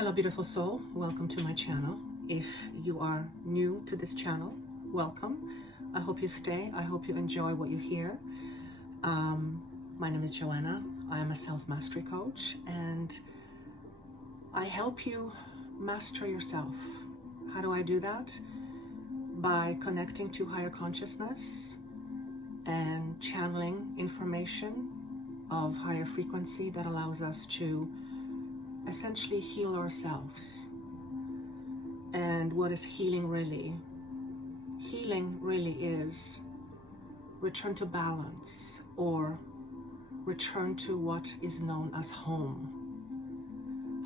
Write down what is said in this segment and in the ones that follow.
Hello, beautiful soul. Welcome to my channel. If you are new to this channel, welcome. I hope you stay. I hope you enjoy what you hear. My name is Joanna. I am a self-mastery coach, and I help you master yourself. How do I do that? By connecting to higher consciousness and channeling information of higher frequency that allows us to essentially heal ourselves. And what is healing really? Healing really is return to balance, or return to what is known as home.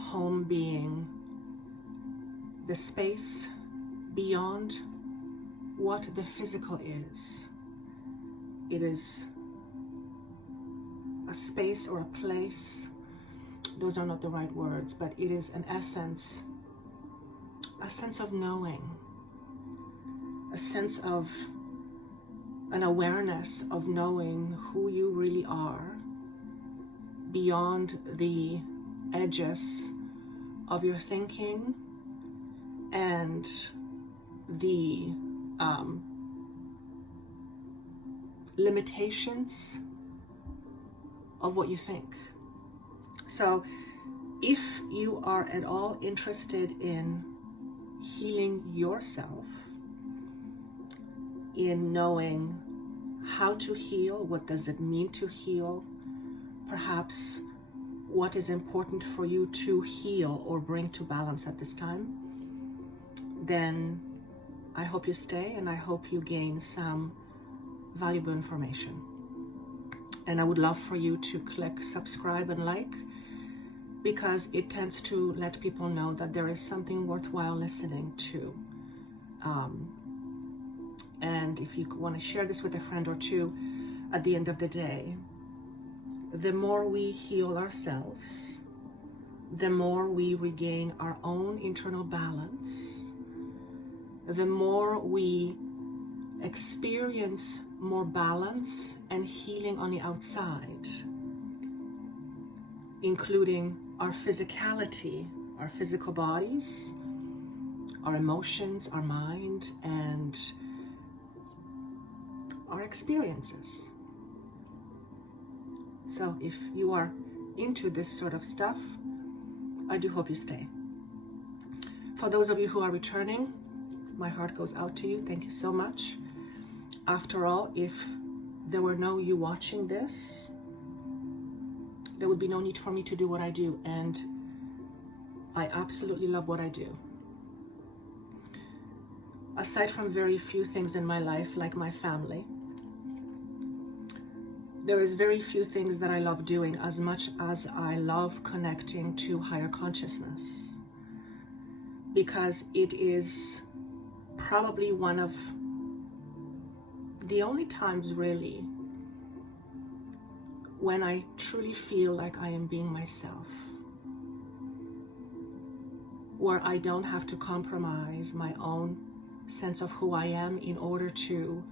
Home being the space beyond what the physical is. It is a space or a place. Those are not the right words, but it is an essence, a sense of knowing, a sense of an awareness of knowing who you really are beyond the edges of your thinking and the limitations of what you think. So if you are at all interested in healing yourself, in knowing how to heal, what does it mean to heal, perhaps what is important for you to heal or bring to balance at this time, then I hope you stay and I hope you gain some valuable information. And I would love for you to click subscribe and like, because it tends to let people know that there is something worthwhile listening to. And if you want to share this with a friend or two, at the end of the day, the more we heal ourselves, the more we regain our own internal balance, the more we experience more balance and healing on the outside, including our physicality, our physical bodies, our emotions, our mind, and our experiences. So if you are into this sort of stuff, I do hope you stay. For those of you who are returning, my heart goes out to you. Thank you so much. After all, if there were no you watching this, there would be no need for me to do what I do, and I absolutely love what I do. Aside from very few things in my life, like my family, there is very few things that I love doing as much as I love connecting to higher consciousness, because it is probably one of the only times really when I truly feel like I am being myself, where I don't have to compromise my own sense of who I am in order to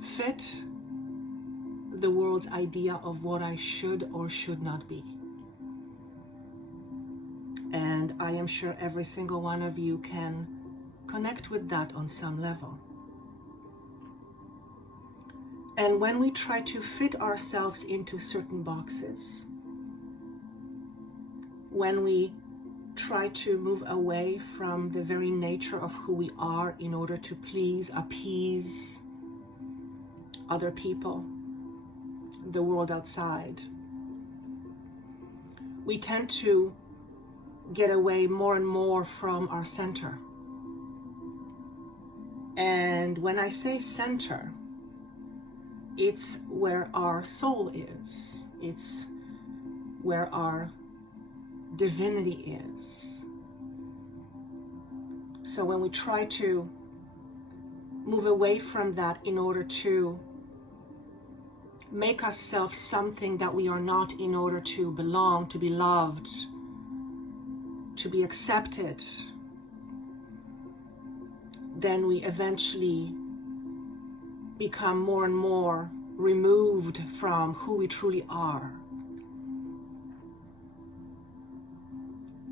fit the world's idea of what I should or should not be. And I am sure every single one of you can connect with that on some level. And when we try to fit ourselves into certain boxes, when we try to move away from the very nature of who we are in order to please, appease other people, the world outside, we tend to get away more and more from our center. And when I say center, it's where our soul is. It's where our divinity is. So when we try to move away from that in order to make ourselves something that we are not, in order to belong, to be loved, to be accepted, then we eventually become more and more removed from who we truly are.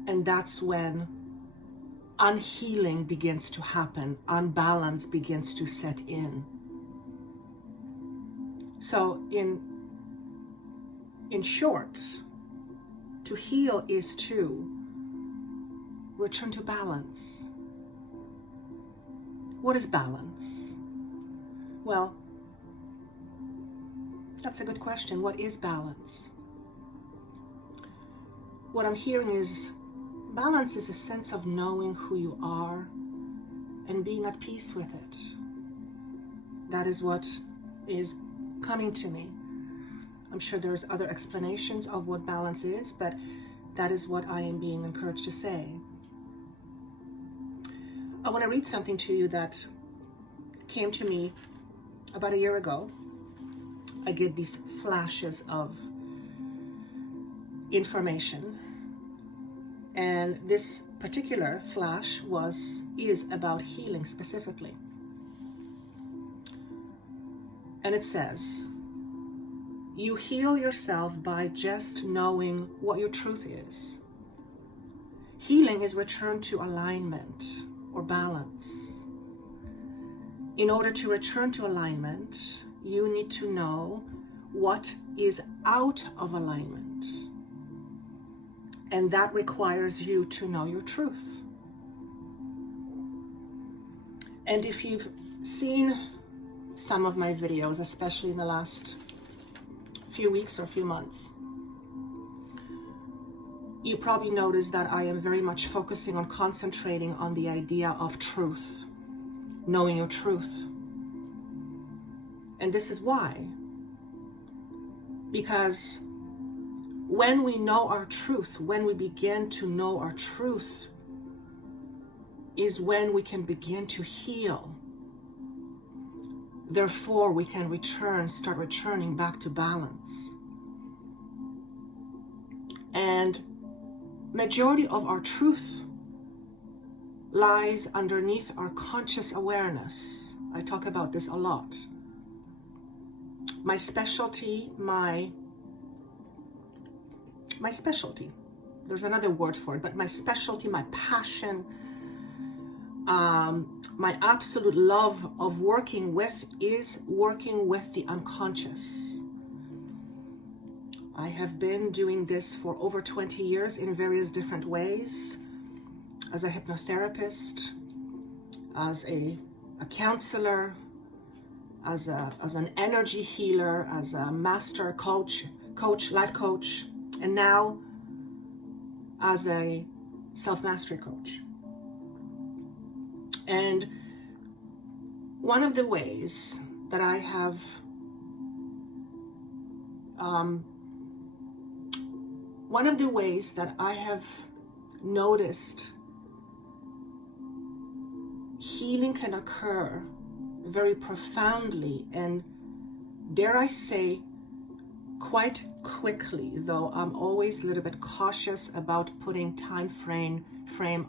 And that's when unhealing begins to happen, unbalance begins to set in. So in short, to heal is to return to balance. What is balance? Well, that's a good question. What is balance? What I'm hearing is balance is a sense of knowing who you are and being at peace with it. That is what is coming to me. I'm sure there's other explanations of what balance is, but that is what I am being encouraged to say. I want to read something to you that came to me about a year ago. I get these flashes of information, and this particular flash is about healing specifically. And it says, you heal yourself by just knowing what your truth is. Healing is return to alignment or balance. In order to return to alignment, you need to know what is out of alignment. And that requires you to know your truth. And if you've seen some of my videos, especially in the last few weeks or few months, you probably noticed that I am very much focusing on concentrating on the idea of truth, knowing your truth. And this is why. Because when we know our truth, when we begin to know our truth, is when we can begin to heal. Therefore, we can start returning back to balance. And majority of our truth lies underneath our conscious awareness. I talk about this a lot. My specialty, there's another word for it, but my specialty, my passion, my absolute love of working with is working with the unconscious. I have been doing this for over 20 years in various different ways, as a hypnotherapist, as a counselor, as an energy healer, as a master coach, life coach, and now as a self-mastery coach. And one of the ways that I have noticed healing can occur very profoundly and, dare I say, quite quickly, though I'm always a little bit cautious about putting time frame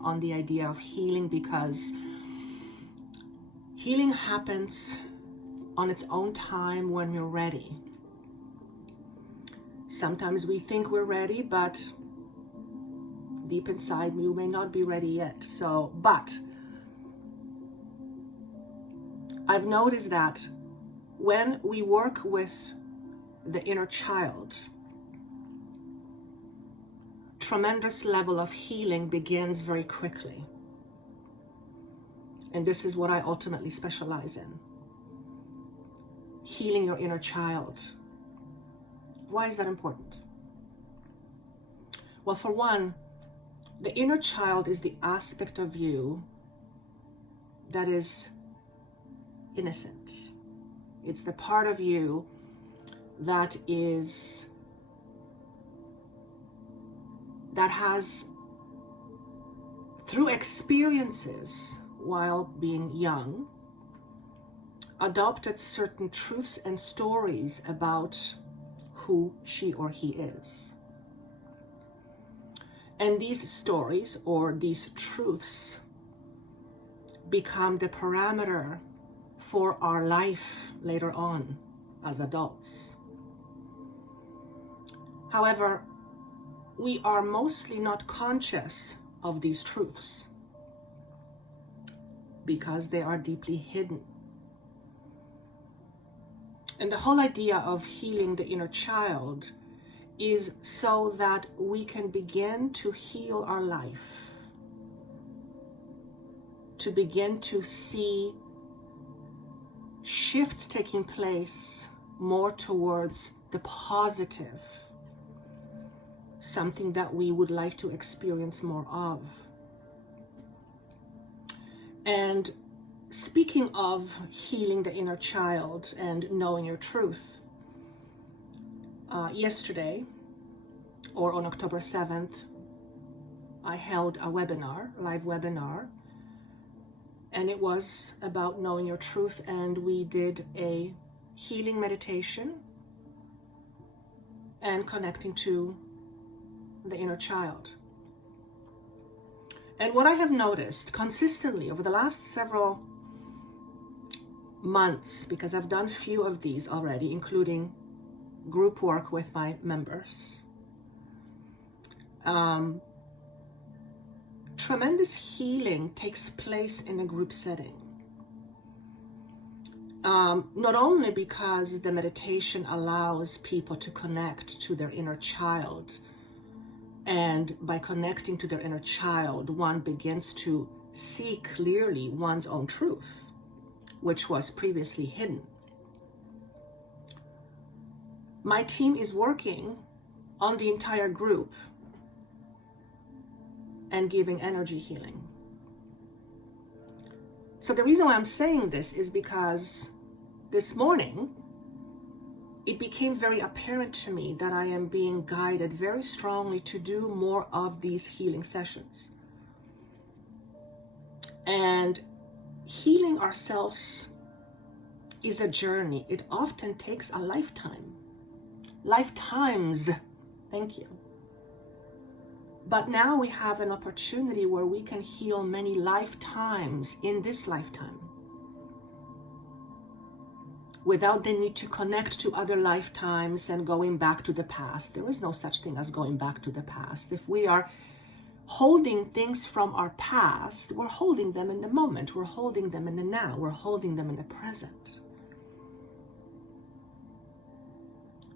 on the idea of healing, because healing happens on its own time when we're ready. Sometimes we think we're ready, but deep inside we may not be ready yet. But I've noticed that when we work with the inner child, tremendous level of healing begins very quickly. And this is what I ultimately specialize in. Healing your inner child. Why is that important? Well, for one, the inner child is the aspect of you that is innocent. It's the part of you that has, through experiences while being young, adopted certain truths and stories about who she or he is. And these stories or these truths become the parameter for our life later on as adults. However, we are mostly not conscious of these truths because they are deeply hidden. And the whole idea of healing the inner child is so that we can begin to heal our life, to begin to see shifts taking place more towards the positive, something that we would like to experience more of. And speaking of healing the inner child and knowing your truth, yesterday, or on October 7th, I held a webinar, live webinar, and it was about knowing your truth, and we did a healing meditation and connecting to the inner child. And what I have noticed consistently over the last several months, because I've done a few of these already, including group work with my members, tremendous healing takes place in a group setting. Not only because the meditation allows people to connect to their inner child, and by connecting to their inner child, one begins to see clearly one's own truth, which was previously hidden. My team is working on the entire group and giving energy healing. So the reason why I'm saying this is because this morning, it became very apparent to me that I am being guided very strongly to do more of these healing sessions. And healing ourselves is a journey. It often takes a lifetime. Lifetimes. Thank you. But now we have an opportunity where we can heal many lifetimes in this lifetime, without the need to connect to other lifetimes and going back to the past. There is no such thing as going back to the past. If we are holding things from our past, we're holding them in the moment, we're holding them in the now, we're holding them in the present.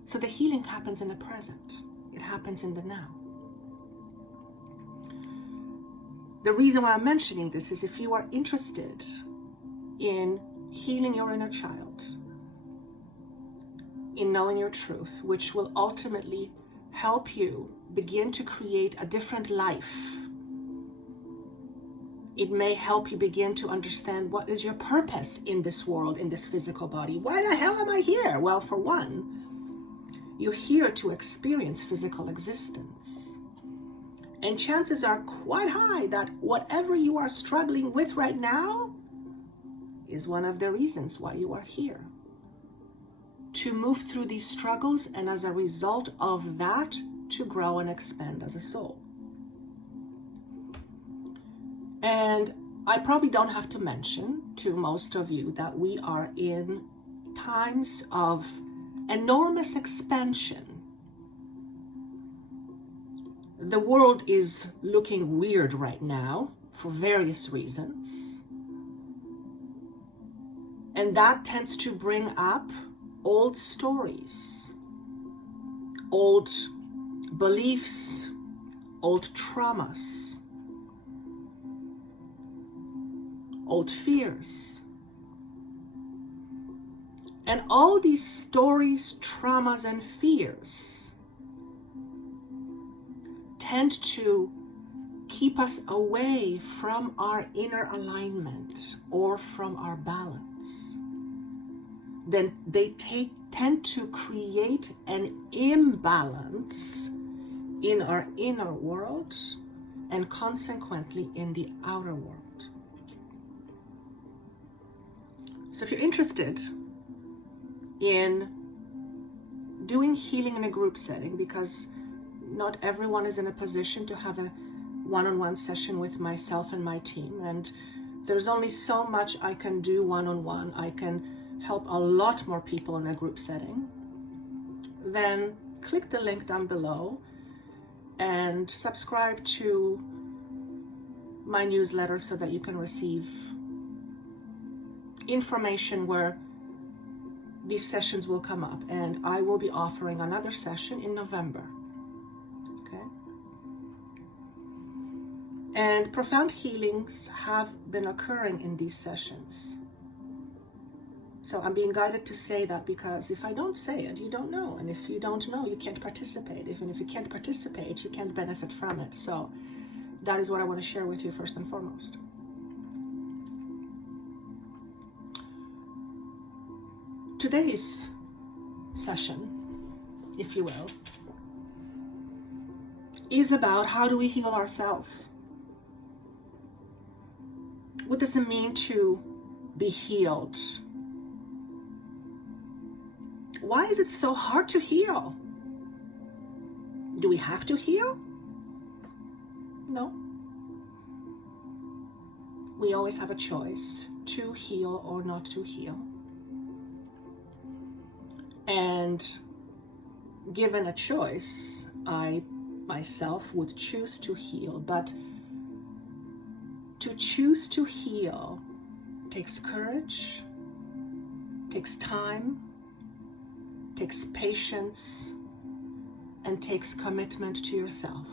So the healing happens in the present. It happens in the now. The reason why I'm mentioning this is if you are interested in healing your inner child, in knowing your truth, which will ultimately help you begin to create a different life. It may help you begin to understand what is your purpose in this world, in this physical body. Why the hell am I here? Well, for one, you're here to experience physical existence. And chances are quite high that whatever you are struggling with right now is one of the reasons why you are here. To move through these struggles, and as a result of that, to grow and expand as a soul. And I probably don't have to mention to most of you that we are in times of enormous expansion. The world is looking weird right now for various reasons. And that tends to bring up old stories, old beliefs, old traumas, old fears. And all these stories, traumas, and fears tend to keep us away from our inner alignment or from our balance. Then they tend to create an imbalance in our inner world and consequently in the outer world. So if you're interested in doing healing in a group setting, because not everyone is in a position to have a one-on-one session with myself and my team, and there's only so much I can do one-on-one. I can help a lot more people in a group setting. Then click the link down below and subscribe to my newsletter so that you can receive information where these sessions will come up. And I will be offering another session in November. Okay? And profound healings have been occurring in these sessions. So I'm being guided to say that because if I don't say it, you don't know. And if you don't know, you can't participate. Even if you can't participate, you can't benefit from it. So that is what I want to share with you first and foremost. Today's session, if you will, is about how do we heal ourselves? What does it mean to be healed? Why is it so hard to heal? Do we have to heal? No. We always have a choice to heal or not to heal. And given a choice, I myself would choose to heal. But to choose to heal takes courage, takes time, takes patience, and takes commitment to yourself.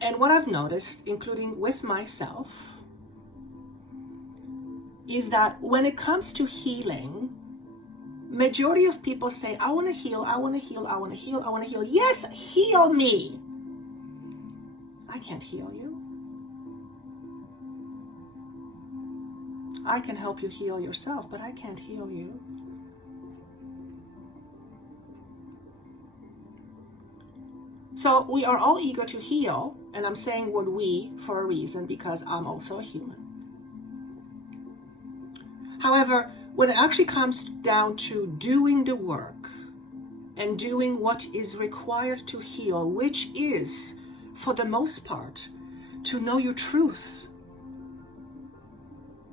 And what I've noticed, including with myself, is that when it comes to healing, majority of people say, I want to heal, I want to heal, I want to heal, I want to heal. Yes, heal me. I can't heal you. I can help you heal yourself, but I can't heal you. So we are all eager to heal, and I'm saying word we for a reason because I'm also a human. However, when it actually comes down to doing the work and doing what is required to heal, which is, for the most part, to know your truth,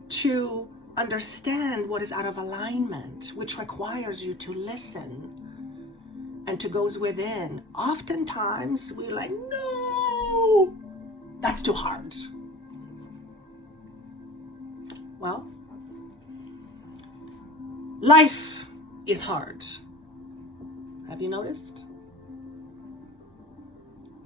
to understand what is out of alignment, which requires you to listen and to go within. Oftentimes we're like, no, that's too hard. Well, life is hard. Have you noticed?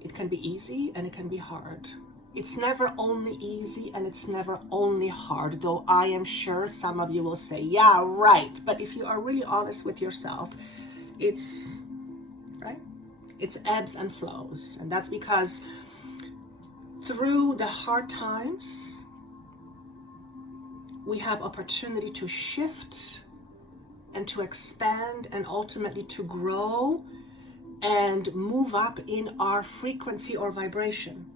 It can be easy and it can be hard. It's never only easy and it's never only hard, though I am sure some of you will say, yeah, right. But if you are really honest with yourself, it's, right? It's ebbs and flows. And that's because through the hard times, we have opportunity to shift and to expand and ultimately to grow and move up in our frequency or vibration.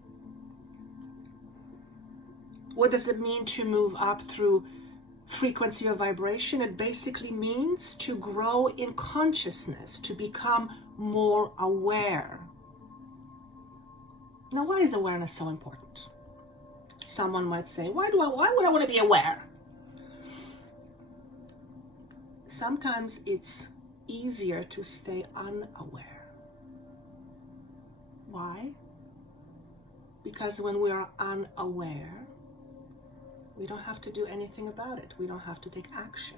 What does it mean to move up through frequency or vibration? It basically means to grow in consciousness, to become more aware. Now, why is awareness so important? Someone might say, why would I want to be aware? Sometimes it's easier to stay unaware. Why? Because when we are unaware, we don't have to do anything about it. We don't have to take action.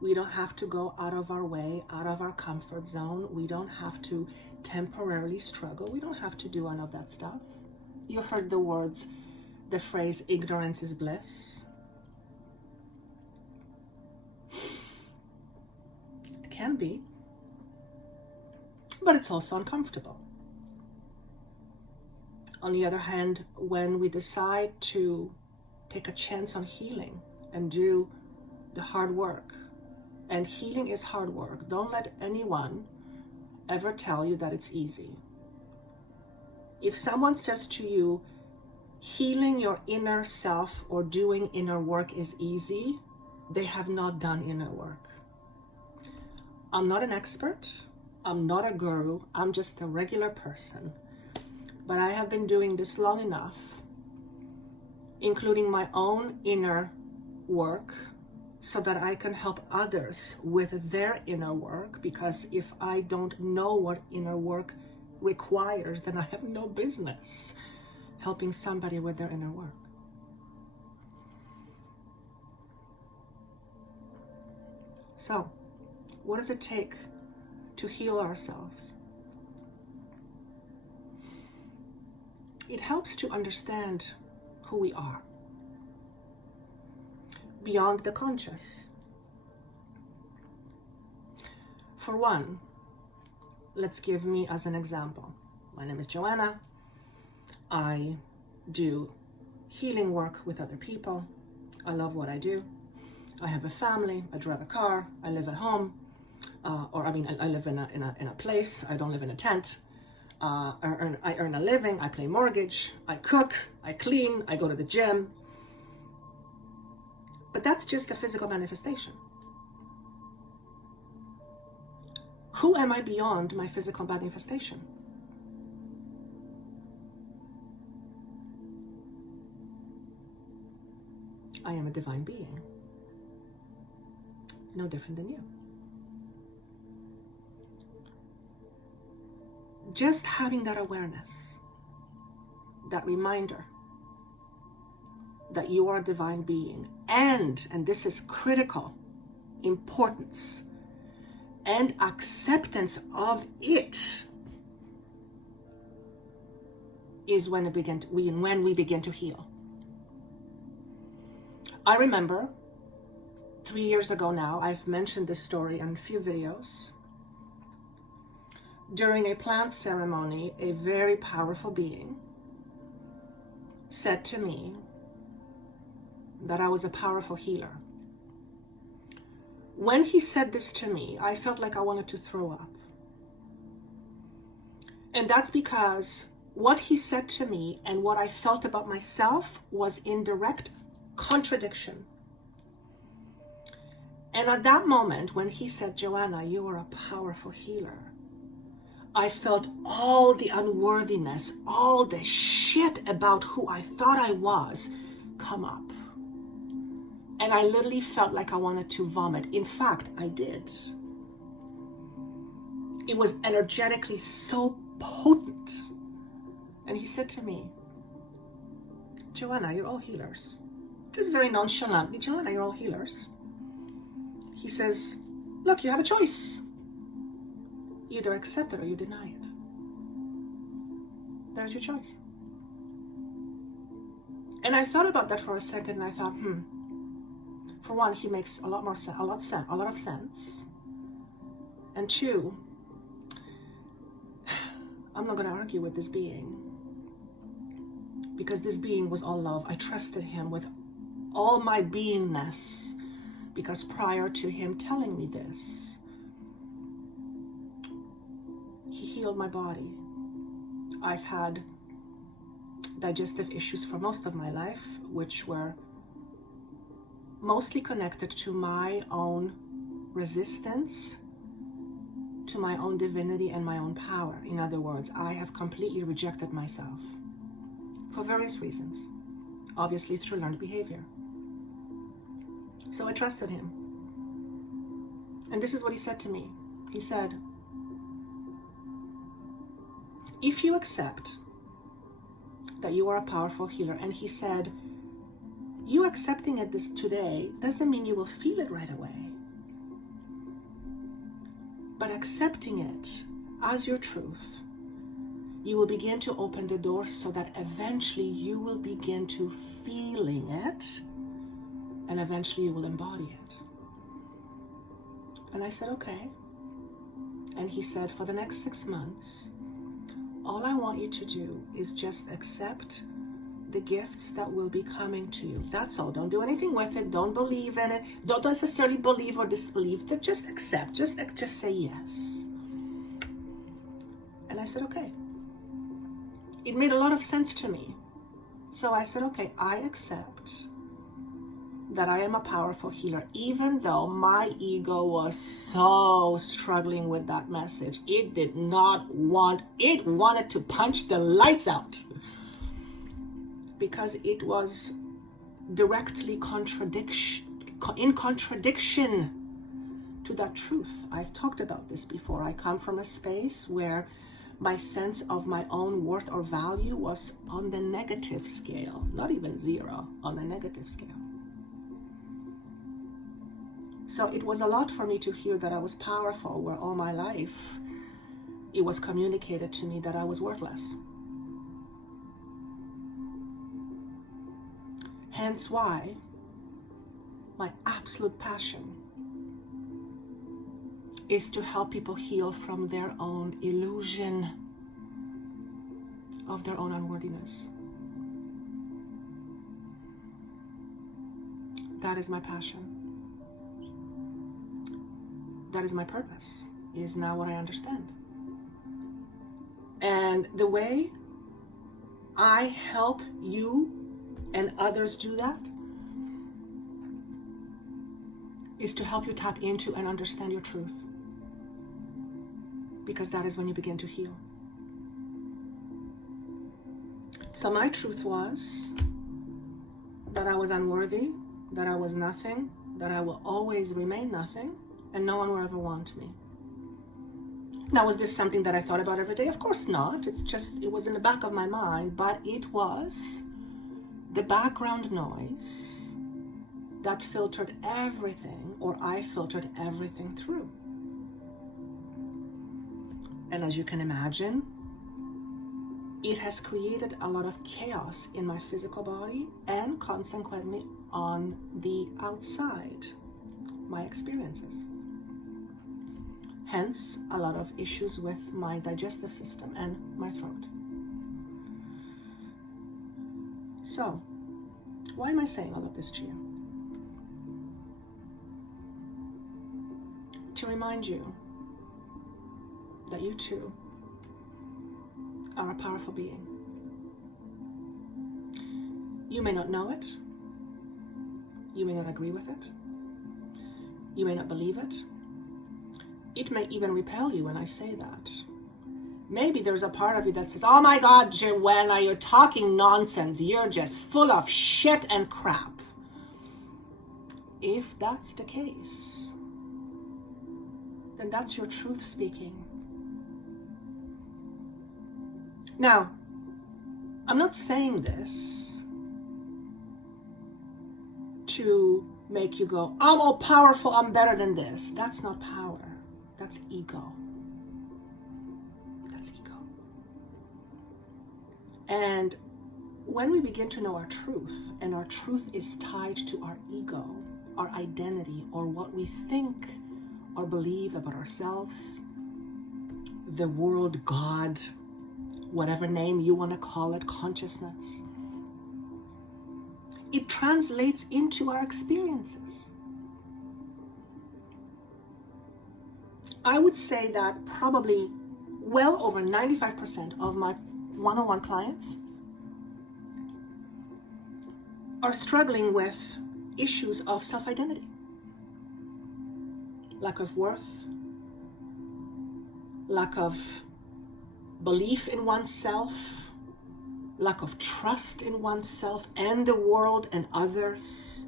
We don't have to go out of our way, out of our comfort zone. We don't have to temporarily struggle. We don't have to do any of that stuff. You heard the phrase, ignorance is bliss. It can be, but it's also uncomfortable. On the other hand, when we decide to take a chance on healing and do the hard work, and healing is hard work, don't let anyone ever tell you that it's easy. If someone says to you, healing your inner self or doing inner work is easy, they have not done inner work. I'm not an expert. I'm not a guru. I'm just a regular person. But I have been doing this long enough, including my own inner work, so that I can help others with their inner work, because if I don't know what inner work requires, then I have no business helping somebody with their inner work. So, what does it take to heal ourselves? It helps to understand who we are beyond the conscious. For one, let's give me as an example. My name is Joanna. I do healing work with other people. I love what I do. I have a family. I drive a car. I live at home. I live in a place. I don't live in a tent. I earn a living. I pay mortgage. I cook. I clean. I go to the gym. But that's just a physical manifestation. Who am I beyond my physical manifestation? I am a divine being. No different than you. Just having that awareness, that reminder that you are a divine being, and this is critical importance, and acceptance of it is when we begin to heal. I remember 3 years ago now, I've mentioned this story in a few videos. During a plant ceremony, a very powerful being said to me that I was a powerful healer. When he said this to me, I felt like I wanted to throw up. And that's because what he said to me and what I felt about myself was in direct contradiction. And at that moment, when he said, Joanna, you are a powerful healer, I felt all the unworthiness, all the shit about who I thought I was come up. And I literally felt like I wanted to vomit. In fact, I did. It was energetically so potent. And he said to me, Joanna, you're all healers. Just very nonchalantly, Joanna, you're all healers. He says, look, you have a choice. Either accept it or you deny it. There's your choice. And I thought about that for a second, and I thought, for one, he makes a lot of sense. And two, I'm not going to argue with this being, because this being was all love. I trusted him with all my beingness, because prior to him telling me this, he healed my body. I've had digestive issues for most of my life, which were mostly connected to my own resistance to my own divinity and my own power. In other words, I have completely rejected myself for various reasons, obviously through learned behavior. So I trusted him. And this is what he said to me. He said, if you accept that you are a powerful healer, and he said, you accepting it this today doesn't mean you will feel it right away. But accepting it as your truth, you will begin to open the door so that eventually you will begin to feeling it, and eventually you will embody it. And I said, okay. And he said, for the next 6 months, all I want you to do is just accept the gifts that will be coming to you. That's all. Don't do anything with it. Don't believe in it. Don't necessarily believe or disbelieve. Just accept. Just say yes. And I said, okay. It made a lot of sense to me. So I said, okay, I accept that I am a powerful healer, even though my ego was so struggling with that message. It did not want, it wanted to punch the lights out, because it was directly in contradiction to that truth. I've talked about this before. I come from a space where my sense of my own worth or value was on the negative scale, not even zero, on the negative scale. So it was a lot for me to hear that I was powerful, where all my life it was communicated to me that I was worthless. Hence why my absolute passion is to help people heal from their own illusion of their own unworthiness. That is my passion. That is my purpose, is now what I understand. And the way I help you and others do that is to help you tap into and understand your truth. Because that is when you begin to heal. So my truth was that I was unworthy, that I was nothing, that I will always remain nothing, and no one will ever want me. Now, was this something that I thought about every day? Of course not. It was in the back of my mind, but it was the background noise that filtered everything, or I filtered everything through. And as you can imagine, it has created a lot of chaos in my physical body and consequently on the outside, my experiences. Hence, a lot of issues with my digestive system and my throat. So, why am I saying all of this to you? To remind you that you too are a powerful being. You may not know it. You may not agree with it. You may not believe it. It may even repel you when I say that. Maybe there's a part of you that says, oh my God, Joanna, you're talking nonsense. You're just full of shit and crap. If that's the case, then that's your truth speaking. Now, I'm not saying this to make you go, I'm all powerful, I'm better than this. That's not power. That's ego. That's ego. And when we begin to know our truth, and our truth is tied to our ego, our identity, or what we think or believe about ourselves, the world, God, whatever name you want to call it, consciousness, it translates into our experiences. I would say that probably well over 95% of my one-on-one clients are struggling with issues of self-identity, lack of worth, lack of belief in oneself, lack of trust in oneself and the world and others,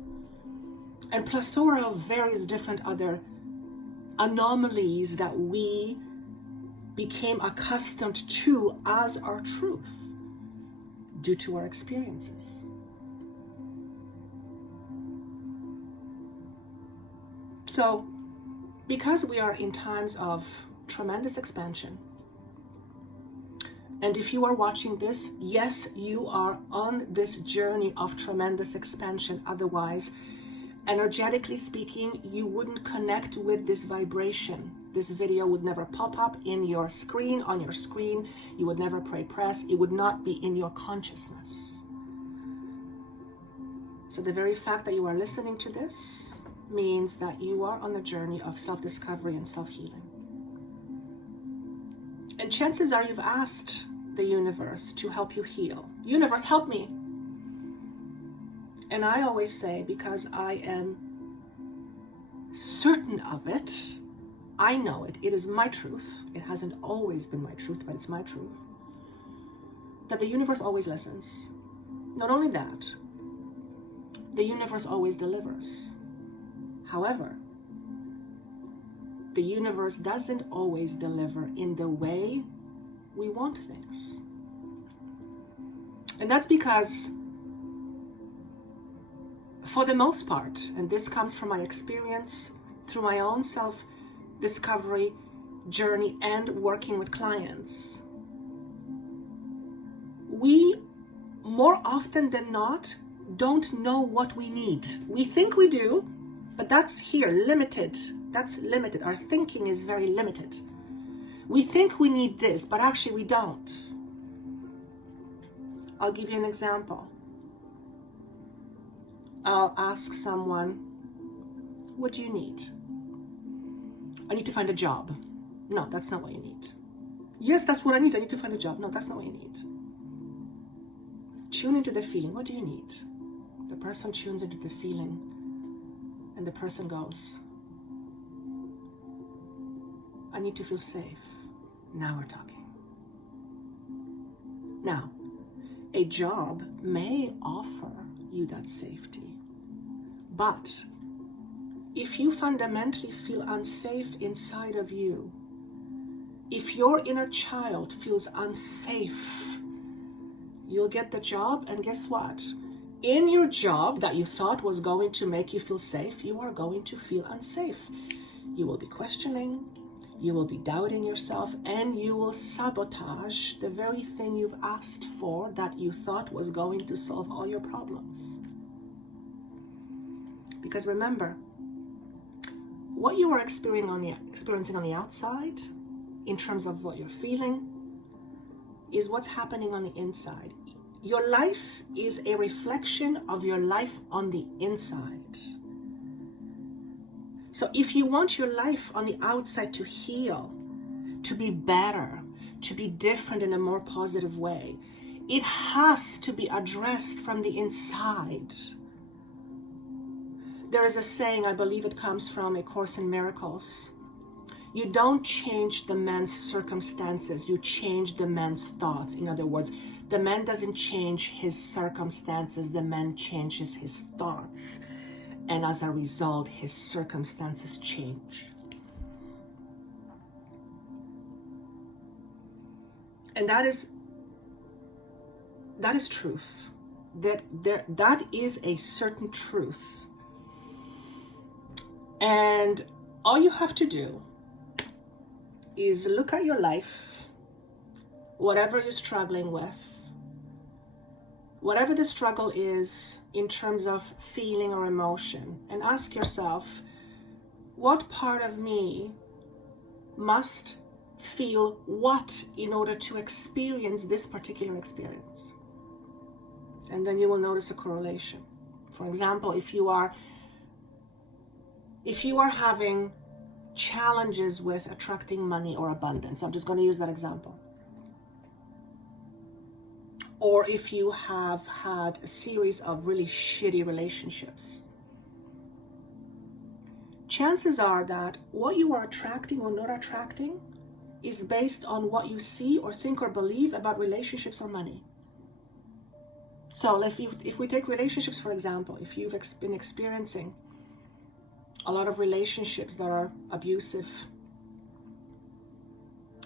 and plethora of various different other anomalies that we became accustomed to as our truth due to our experiences. So, because we are in times of tremendous expansion, and if you are watching this, yes, you are on this journey of tremendous expansion. Otherwise, energetically speaking, you wouldn't connect with this vibration. This video would never pop up in your screen, on your screen. You would never press. It would not be in your consciousness. So the very fact that you are listening to this means that you are on the journey of self-discovery and self-healing. And chances are you've asked the universe to help you heal. Universe, help me. And I always say, because I am certain of it, I know it, it is my truth. It hasn't always been my truth, but it's my truth. That the universe always listens. Not only that, the universe always delivers. However, the universe doesn't always deliver in the way we want things. And that's because, for the most part, and this comes from my experience through my own self-discovery journey and working with clients, we, more often than not, don't know what we need. We think we do, but that's here, limited. That's limited. Our thinking is very limited. We think we need this, but actually we don't. I'll give you an example. I'll ask someone, what do you need? I need to find a job. No, that's not what you need. Yes, that's what I need. I need to find a job. No, that's not what you need. Tune into the feeling. What do you need? The person tunes into the feeling, and the person goes, I need to feel safe. Now we're talking. Now, a job may offer you that safety, but if you fundamentally feel unsafe inside of you, if your inner child feels unsafe, you'll get the job, and guess what? In your job that you thought was going to make you feel safe, you are going to feel unsafe. You will be questioning, you will be doubting yourself, and you will sabotage the very thing you've asked for that you thought was going to solve all your problems. Because remember, what you are experiencing on the outside, in terms of what you're feeling, is what's happening on the inside. Your life is a reflection of your life on the inside. So if you want your life on the outside to heal, to be better, to be different in a more positive way, it has to be addressed from the inside. There is a saying, I believe it comes from A Course in Miracles. You don't change the man's circumstances, you change the man's thoughts. In other words, the man doesn't change his circumstances, the man changes his thoughts. And as a result, his circumstances change. And that is truth. That is a certain truth. And all you have to do is look at your life, whatever you're struggling with, whatever the struggle is in terms of feeling or emotion, and ask yourself, what part of me must feel what in order to experience this particular experience? And then you will notice a correlation. For example, if you are having challenges with attracting money or abundance, I'm just going to use that example. Or if you have had a series of really shitty relationships, chances are that what you are attracting or not attracting is based on what you see or think or believe about relationships or money. So if we take relationships, for example, if you've been experiencing a lot of relationships that are abusive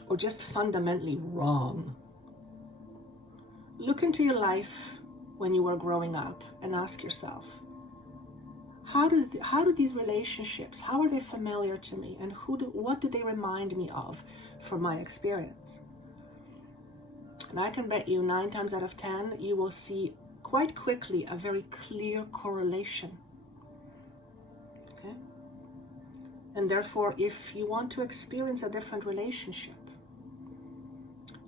or just fundamentally wrong, look into your life when you were growing up and ask yourself, how do these relationships, how are they familiar to me, and what do they remind me of from my experience? And I can bet you 9 times out of 10, you will see quite quickly a very clear correlation. Okay? And therefore, if you want to experience a different relationship,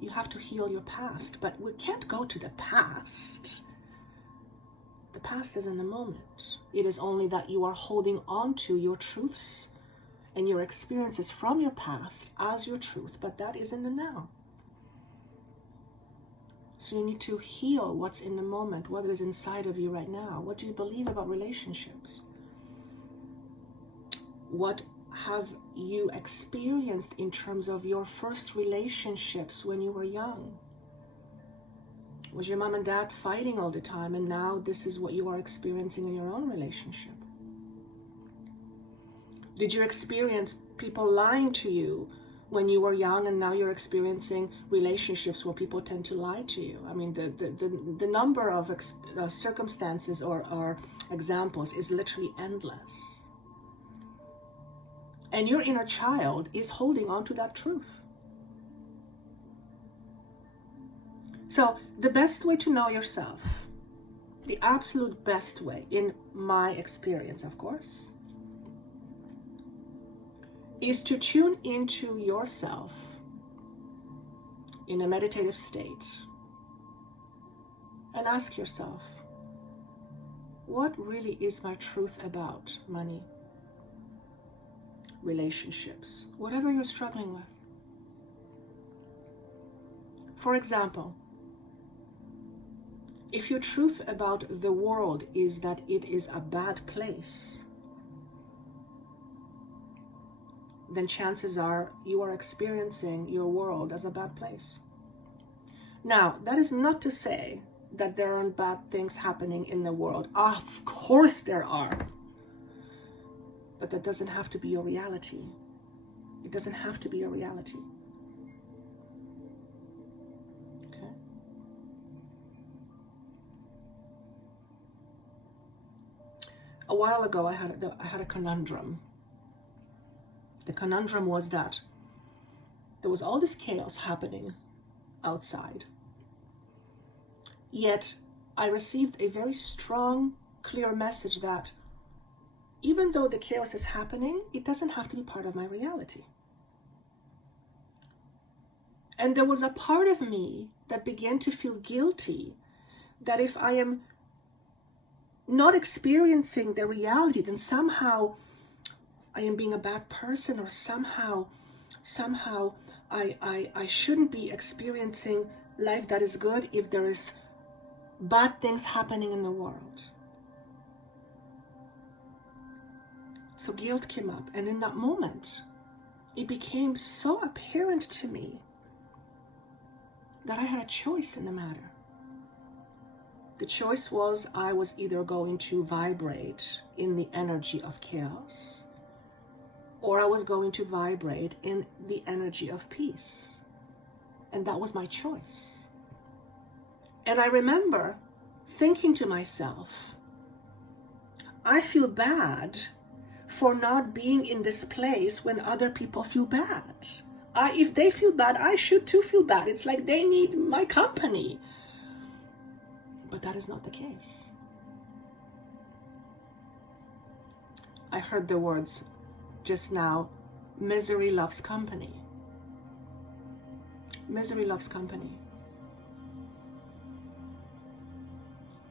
you have to heal your past. But we can't go to the past. The past is in the moment. It is only that you are holding on to your truths and your experiences from your past as your truth, but that is in the now. So you need to heal what's in the moment, what is inside of you right now. What do you believe about relationships? What have you experienced in terms of your first relationships when you were young? Was your mom and dad fighting all the time, and now this is what you are experiencing in your own relationship? Did you experience people lying to you when you were young, and now you're experiencing relationships where people tend to lie to you? I mean, the number of circumstances or examples is literally endless. And your inner child is holding on to that truth. So the best way to know yourself, the absolute best way, in my experience, of course, is to tune into yourself in a meditative state and ask yourself, what really is my truth about money, relationships, whatever you're struggling with? For example, if your truth about the world is that it is a bad place, then chances are you are experiencing your world as a bad place. Now, that is not to say that there aren't bad things happening in the world. Of course there are. But that doesn't have to be your reality. It doesn't have to be your reality. Okay? A while ago, I had a conundrum. The conundrum was that there was all this chaos happening outside. Yet I received a very strong, clear message that even though the chaos is happening, it doesn't have to be part of my reality. And there was a part of me that began to feel guilty that if I am not experiencing the reality, then somehow I am being a bad person, or somehow I shouldn't be experiencing life that is good if there is bad things happening in the world. So guilt came up, and in that moment, it became so apparent to me that I had a choice in the matter. The choice was I was either going to vibrate in the energy of chaos, or I was going to vibrate in the energy of peace. And that was my choice. And I remember thinking to myself, I feel bad for not being in this place when other people feel bad. If they feel bad, I should too feel bad. It's like they need my company. But that is not the case. I heard the words just now, misery loves company. Misery loves company.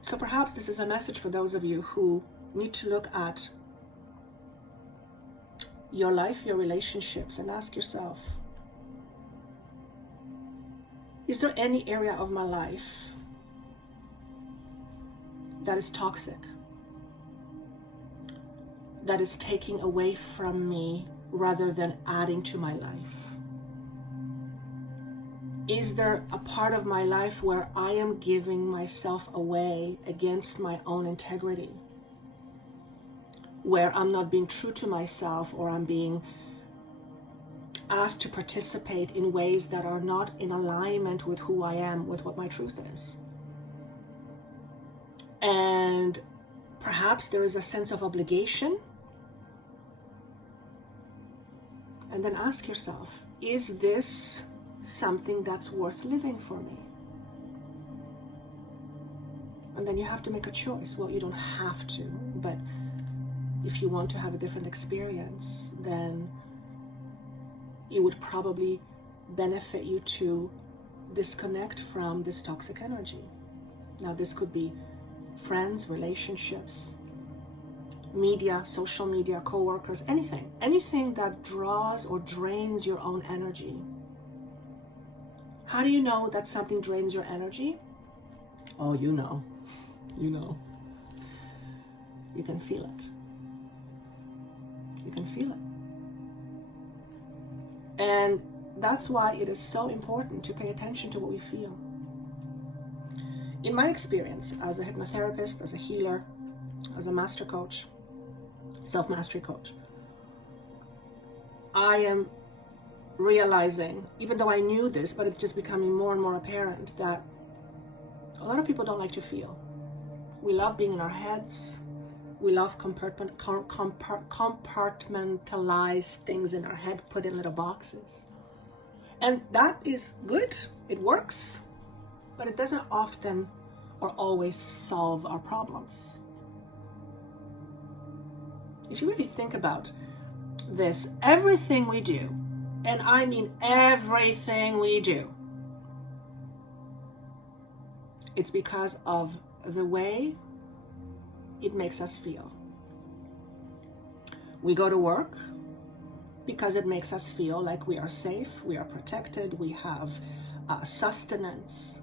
So perhaps this is a message for those of you who need to look at your life, your relationships, and ask yourself, is there any area of my life that is toxic, that is taking away from me rather than adding to my life? Is there a part of my life where I am giving myself away against my own integrity? Where I'm not being true to myself, or I'm being asked to participate in ways that are not in alignment with who I am, with what my truth is? And perhaps there is a sense of obligation. And then ask yourself, is this something that's worth living for me? And then you have to make a choice. Well, you don't have to, but if you want to have a different experience, then it would probably benefit you to disconnect from this toxic energy. Now, this could be friends, relationships, media, social media, co-workers, anything that draws or drains your own energy. How do you know that something drains your energy? Oh, you know. You can feel it. You can feel it. And that's why it is so important to pay attention to what we feel. In my experience as a hypnotherapist, as a healer, as a master coach, self-mastery coach, I am realizing, even though I knew this, but it's just becoming more and more apparent, that a lot of people don't like to feel. We love being in our heads. We love compartmentalize things in our head, put in little boxes. And that is good. It works. But it doesn't often or always solve our problems. If you really think about this, everything we do, and I mean everything we do, it's because of the way it makes us feel. We go to work because it makes us feel like we are safe, we are protected, we have sustenance.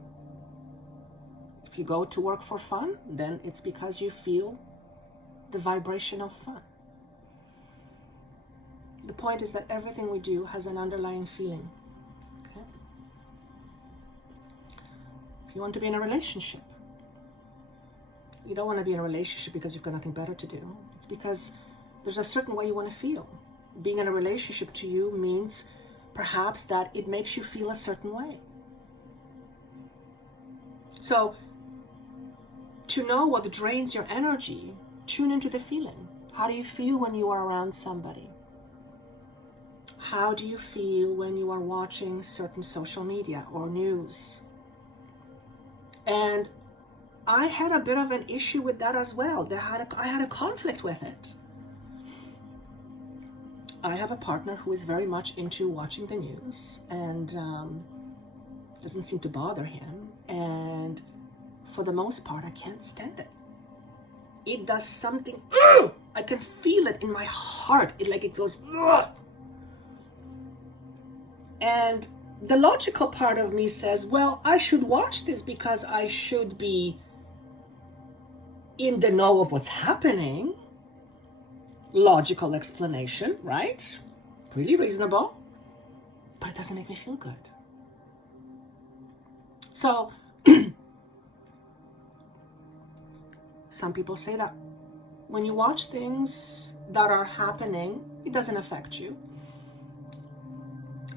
If you go to work for fun, then it's because you feel the vibration of fun. The point is that everything we do has an underlying feeling. Okay? If you want to be in a relationship, you don't want to be in a relationship because you've got nothing better to do. It's because there's a certain way you want to feel. Being in a relationship to you means perhaps that it makes you feel a certain way. So, to know what drains your energy, tune into the feeling. How do you feel when you are around somebody? How do you feel when you are watching certain social media or news? And I had a bit of an issue with that as well. I had a conflict with it. I have a partner who is very much into watching the news and doesn't seem to bother him. And for the most part, I can't stand it. It does something. I can feel it in my heart. It goes. And the logical part of me says, well, I should watch this because I should be in the know of what's happening. Logical explanation, right? Pretty reasonable. But it doesn't make me feel good. So, some people say that when you watch things that are happening, it doesn't affect you.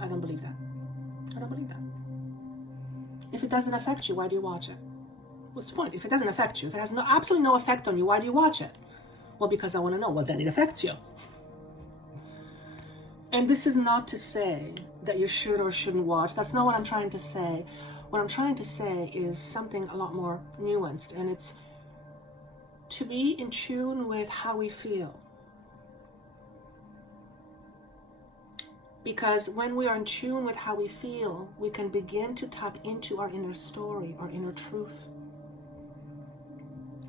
I don't believe that. I don't believe that. If it doesn't affect you, why do you watch it? What's the point? If it doesn't affect you, if it has absolutely no effect on you, why do you watch it? Well, because I want to know. Well, then it affects you. And this is not to say that you should or shouldn't watch. That's not what I'm trying to say. What I'm trying to say is something a lot more nuanced, and it's to be in tune with how we feel. Because when we are in tune with how we feel, we can begin to tap into our inner story, our inner truth.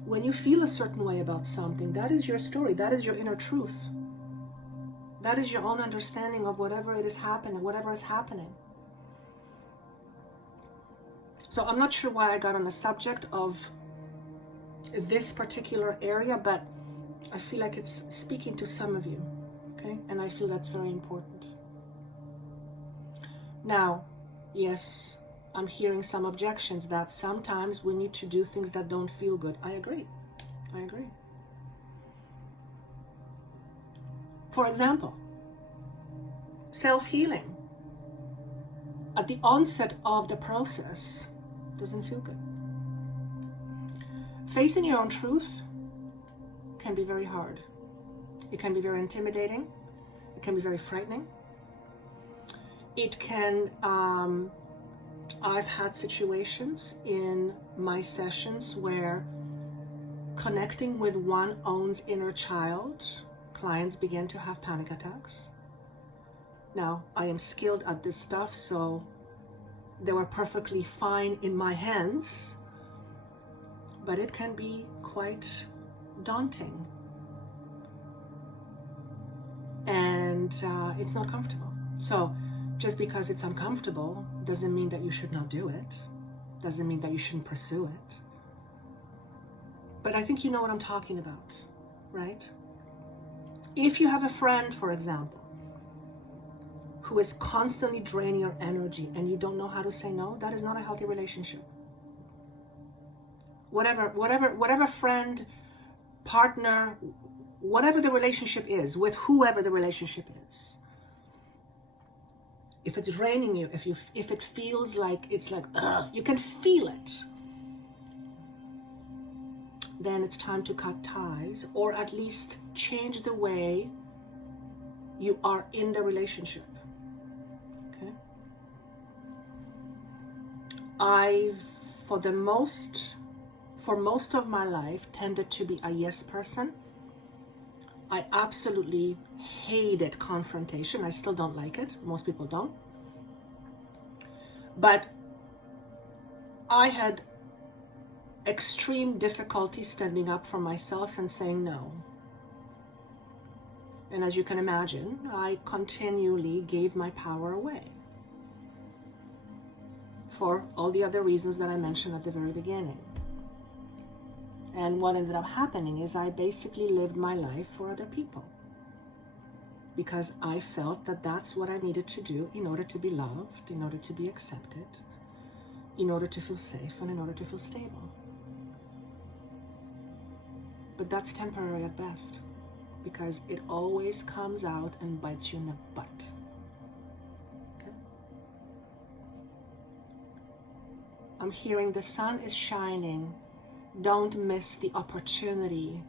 When you feel a certain way about something, that is your story, that is your inner truth. That is your own understanding of whatever it is happening, whatever is happening. So I'm not sure why I got on the subject of this particular area, but I feel like it's speaking to some of you, okay? And I feel that's very important. Now, yes, I'm hearing some objections that sometimes we need to do things that don't feel good. I agree. For example, self-healing. At the onset of the process, doesn't feel good. Facing your own truth can be very hard. It can be very intimidating. It can be very frightening. It can, I've had situations in my sessions where connecting with one's own inner child, clients begin to have panic attacks. Now, I am skilled at this stuff, so they were perfectly fine in my hands, but it can be quite daunting. And it's not comfortable. So just because it's uncomfortable doesn't mean that you should not do it. Doesn't mean that you shouldn't pursue it. But I think you know what I'm talking about, right? If you have a friend, for example, who is constantly draining your energy and you don't know how to say no, that is not a healthy relationship. Whatever friend, partner, whatever the relationship is, with whoever the relationship is, if it's draining you, if it feels like it's like, you can feel it, then it's time to cut ties, or at least change the way you are in the relationship. Okay? For most of my life, tended to be a yes person. I absolutely hated confrontation. I still don't like it. Most people don't. But I had extreme difficulty standing up for myself and saying no. And as you can imagine, I continually gave my power away for all the other reasons that I mentioned at the very beginning. And what ended up happening is I basically lived my life for other people, because I felt that that's what I needed to do in order to be loved, in order to be accepted, in order to feel safe, and in order to feel stable. But that's temporary at best, because it always comes out and bites you in the butt. Okay? I'm hearing the sun is shining. Don't miss the opportunity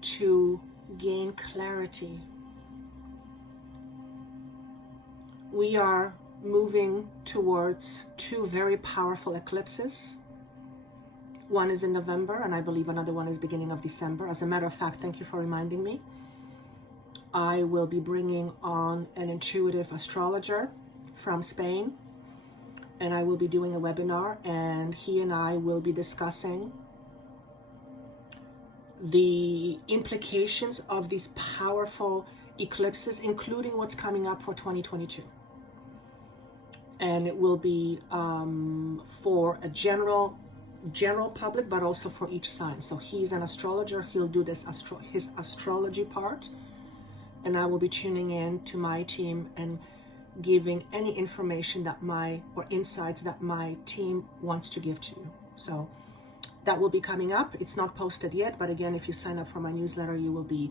to gain clarity. We are moving towards two very powerful eclipses. One is in November, and I believe another one is beginning of December. As a matter of fact, thank you for reminding me. I will be bringing on an intuitive astrologer from Spain, and I will be doing a webinar, and he and I will be discussing the implications of these powerful eclipses, including what's coming up for 2022. And it will be for a general public, but also for each sign. So he's an astrologer. He'll do this his astrology part, and I will be tuning in to my team and giving any information or insights that my team wants to give to you. So that will be coming up. It's not posted yet, but again, if you sign up for my newsletter, you will be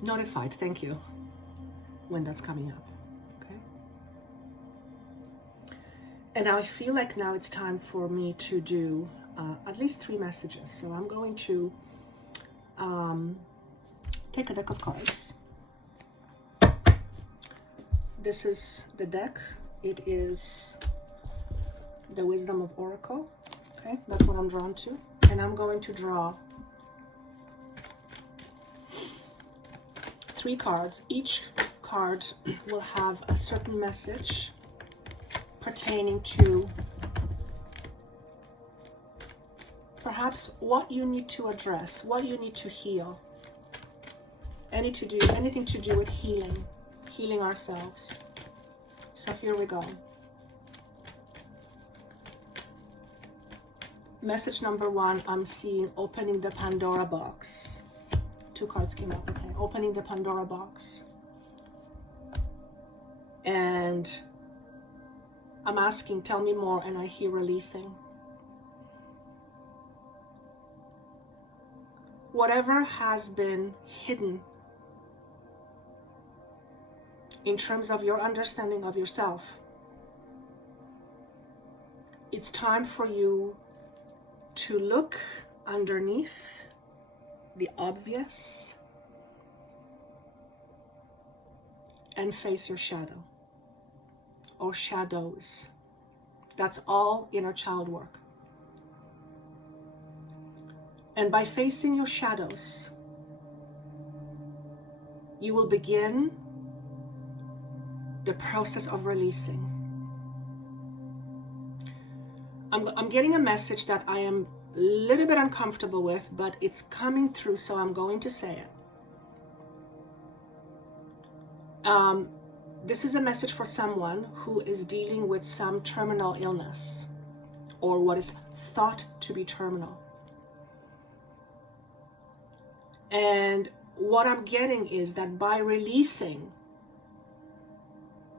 notified. Thank you. When that's coming up. Okay. And I feel like now it's time for me to do at least 3 messages. So I'm going to take a deck of cards. This is the deck. It is the Wisdom of Oracle. Okay, that's what I'm drawn to. And I'm going to draw 3 cards. Each card will have a certain message pertaining to perhaps what you need to address, what you need to heal. Anything to do with healing ourselves. So here we go. Message number 1, I'm seeing opening the Pandora box. 2 cards came up, okay. Opening the Pandora box. And I'm asking, tell me more, and I hear releasing. Whatever has been hidden in terms of your understanding of yourself, it's time for you to look underneath the obvious and face your shadow or shadows. That's all inner child work. And by facing your shadows, you will begin the process of releasing. I'm getting a message that I am a little bit uncomfortable with, but it's coming through, so I'm going to say it. This is a message for someone who is dealing with some terminal illness or what is thought to be terminal. And what I'm getting is that by releasing,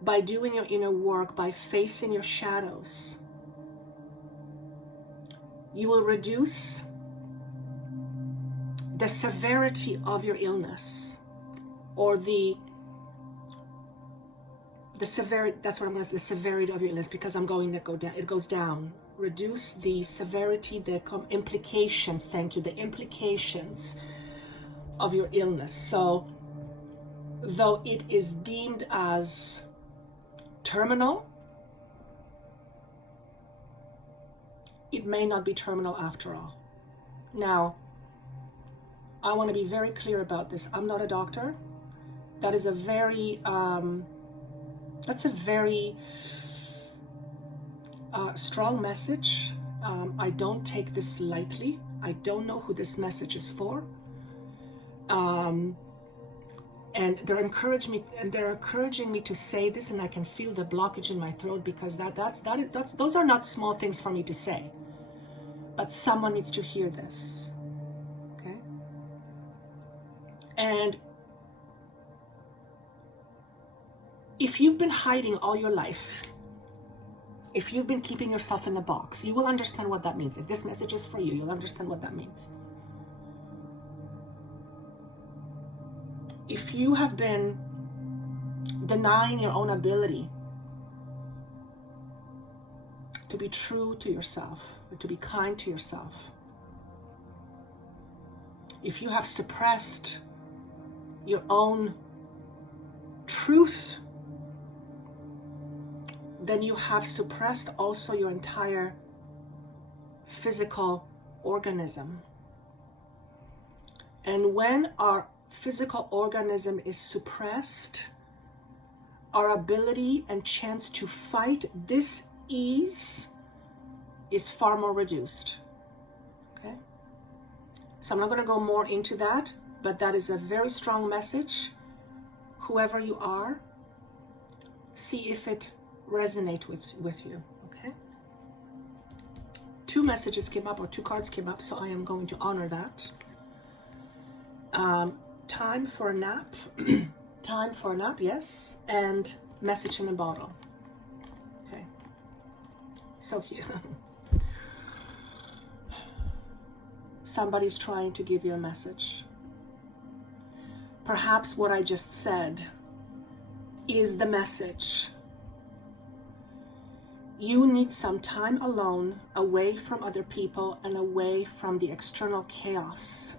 by doing your inner work, by facing your shadows, you will reduce the severity of your illness, or the severity, that's what I'm going to say, the severity of your illness, because I'm going to go down, it goes down. Reduce the severity, the implications, thank you, the implications of your illness. So, though it is deemed as terminal, it may not be terminal after all. Now, I want to be very clear about this. I'm not a doctor. That is a very, that's a very strong message. I don't take this lightly. I don't know who this message is for. And they're encouraging me to say this, and I can feel the blockage in my throat, because those are not small things for me to say. But someone needs to hear this. Okay? And if you've been hiding all your life, if you've been keeping yourself in a box, you will understand what that means. If this message is for you, you'll understand what that means. If you have been denying your own ability to be true to yourself, or to be kind to yourself, if you have suppressed your own truth, then you have suppressed also your entire physical organism. And when our physical organism is suppressed, our ability and chance to fight dis-ease is far more reduced. Okay? So I'm not going to go more into that, but that is a very strong message. Whoever you are, see if it resonates with you. Okay? 2 messages came up, or 2 cards came up, so I am going to honor that. Time for a nap. Time for a nap, yes. And message in a bottle. Okay. So here. Somebody's trying to give you a message. Perhaps what I just said is the message. You need some time alone, away from other people and away from the external chaos,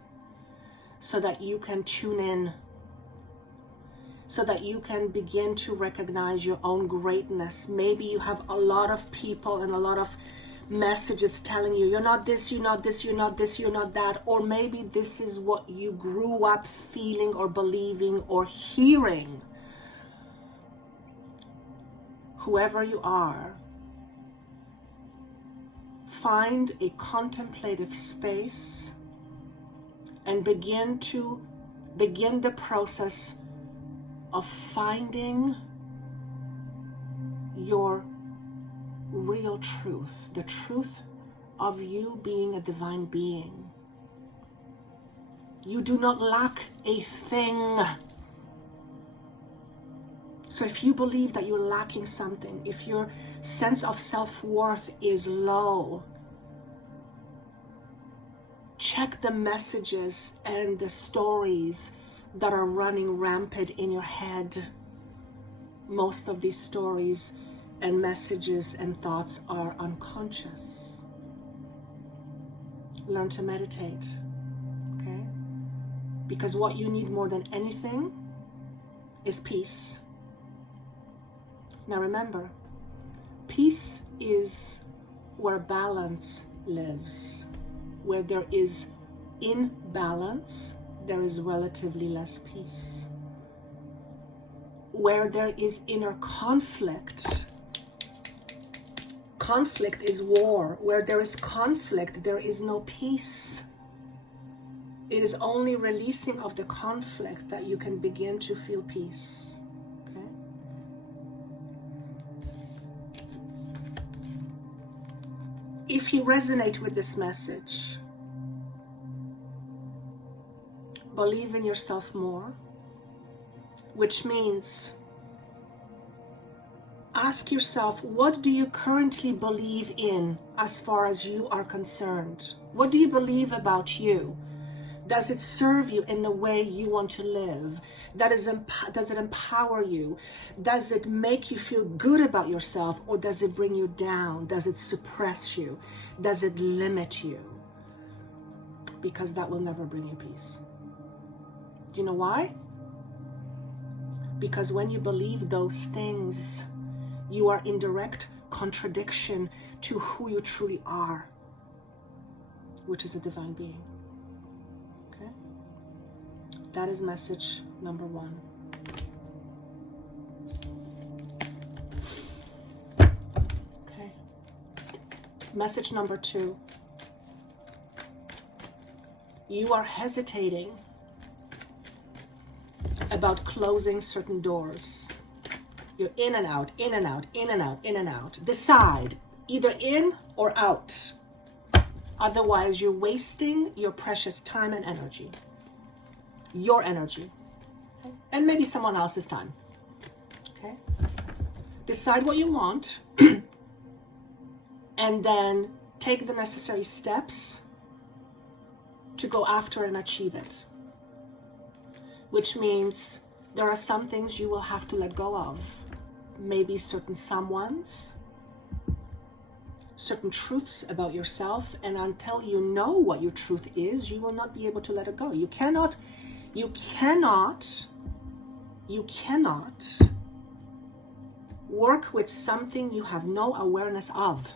so that you can tune in, so that you can begin to recognize your own greatness. Maybe you have a lot of people and a lot of messages telling you, you're not this, you're not this, you're not this, you're not that. Or maybe this is what you grew up feeling or believing or hearing. Whoever you are, find a contemplative space and begin the process of finding your real truth, the truth of you being a divine being. You do not lack a thing. So if you believe that you're lacking something, if your sense of self-worth is low, check the messages and the stories that are running rampant in your head. Most of these stories and messages and thoughts are unconscious. Learn to meditate, okay? Because what you need more than anything is peace. Now remember, peace is where balance lives. Where there is imbalance, there is relatively less peace. Where there is inner conflict, conflict is war. Where there is conflict, there is no peace. It is only releasing of the conflict that you can begin to feel peace. Okay? If you resonate with this message, believe in yourself more, which means ask yourself, what do you currently believe in as far as you are concerned? What do you believe about you? Does it serve you in the way you want to live? Does it empower you? Does it make you feel good about yourself, or does it bring you down? Does it suppress you? Does it limit you? Because that will never bring you peace. Do you know why? Because when you believe those things, you are in direct contradiction to who you truly are, which is a divine being. Okay? That is message number 1. Okay. Message number 2. You are hesitating about closing certain doors. You're in and out, in and out, in and out, in and out. Decide, either in or out. Otherwise, you're wasting your precious time and energy. Your energy. Okay? And maybe someone else's time. Okay? Decide what you want and then take the necessary steps to go after and achieve it. Which means there are some things you will have to let go of. Maybe certain someones, certain truths about yourself, and until you know what your truth is, you will not be able to let it go. You cannot work with something you have no awareness of.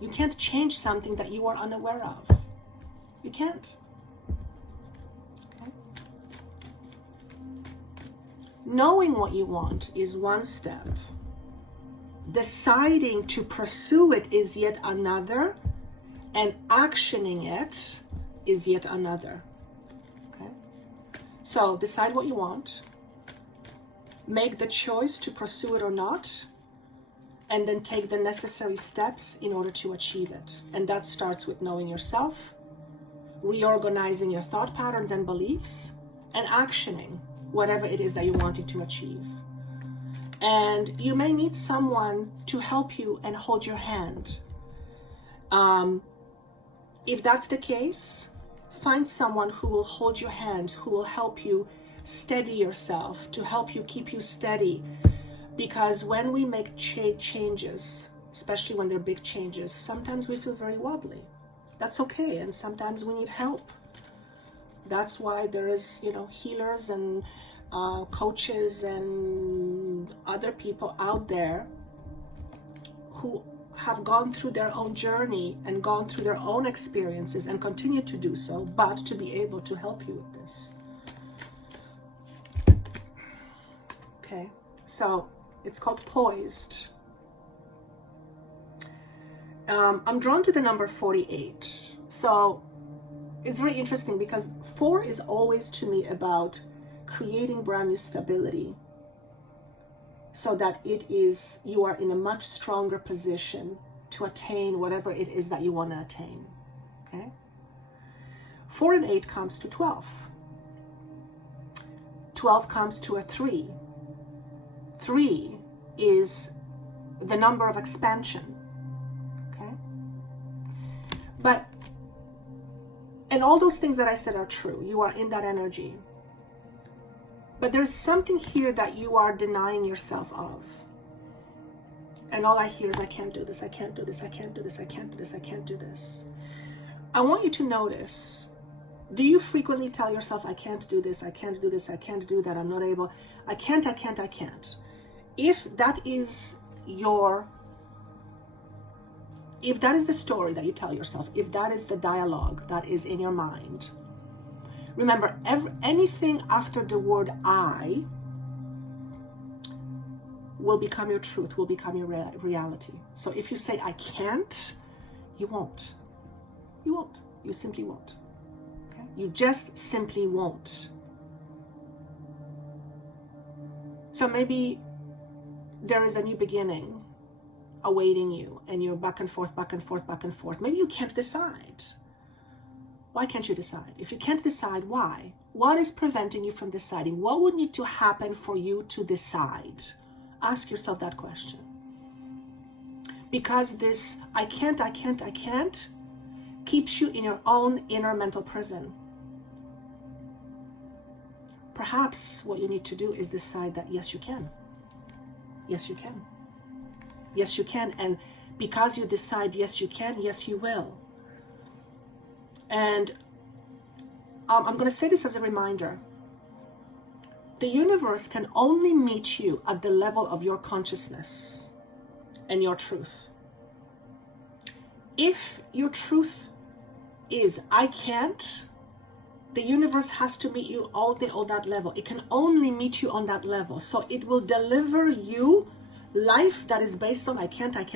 You can't change something that you are unaware of. You can't. Okay? Knowing what you want is one step. Deciding to pursue it is yet another, and actioning it is yet another. Okay? So decide what you want, make the choice to pursue it or not, and then take the necessary steps in order to achieve it. And that starts with knowing yourself, reorganizing your thought patterns and beliefs, and actioning whatever it is that you're wanting to achieve. And you may need someone to help you and hold your hand. If that's the case, find someone who will hold your hand, who will help you steady yourself, to help you keep you steady. Because when we make changes, especially when they're big changes, sometimes we feel very wobbly. That's okay, and sometimes we need help. That's why there is, healers and coaches and other people out there who have gone through their own journey and gone through their own experiences and continue to do so, but to be able to help you with this. Okay, so it's called Poised. I'm drawn to the number 48. So it's very interesting because 4 is always to me about creating brand new stability so that you are in a much stronger position to attain whatever it is that you want to attain. Okay? 4 and 8 comes to 12. 12 comes to a 3. 3 is the number of expansion. Okay? And all those things that I said are true. You are in that energy. But there's something here that you are denying yourself of. And all I hear is, I can't do this, I can't do this, I can't do this, I can't do this, I can't do this. I want you to notice, do you frequently tell yourself, I can't do this, I can't do this, I can't do that, I'm not able, I can't. If that is the story that you tell yourself, if that is the dialogue that is in your mind, remember, anything after the word I will become your truth, will become your reality. So if you say, I can't, you won't. You won't. You simply won't. Okay? You just simply won't. So maybe there is a new beginning awaiting you, and you're back and forth, back and forth, back and forth. Maybe you can't decide. Why can't you decide? If you can't decide, why? What is preventing you from deciding? What would need to happen for you to decide? Ask yourself that question. Because this I can't keeps you in your own inner mental prison. Perhaps what you need to do is decide that yes, you can. Yes, you can. Yes, you can. And because you decide yes, you can, yes, you will. And I'm going to say this as a reminder. The universe can only meet you at the level of your consciousness and your truth. If your truth is I can't, the universe has to meet you on that level. It can only meet you on that level. So it will deliver you life that is based on I can't. That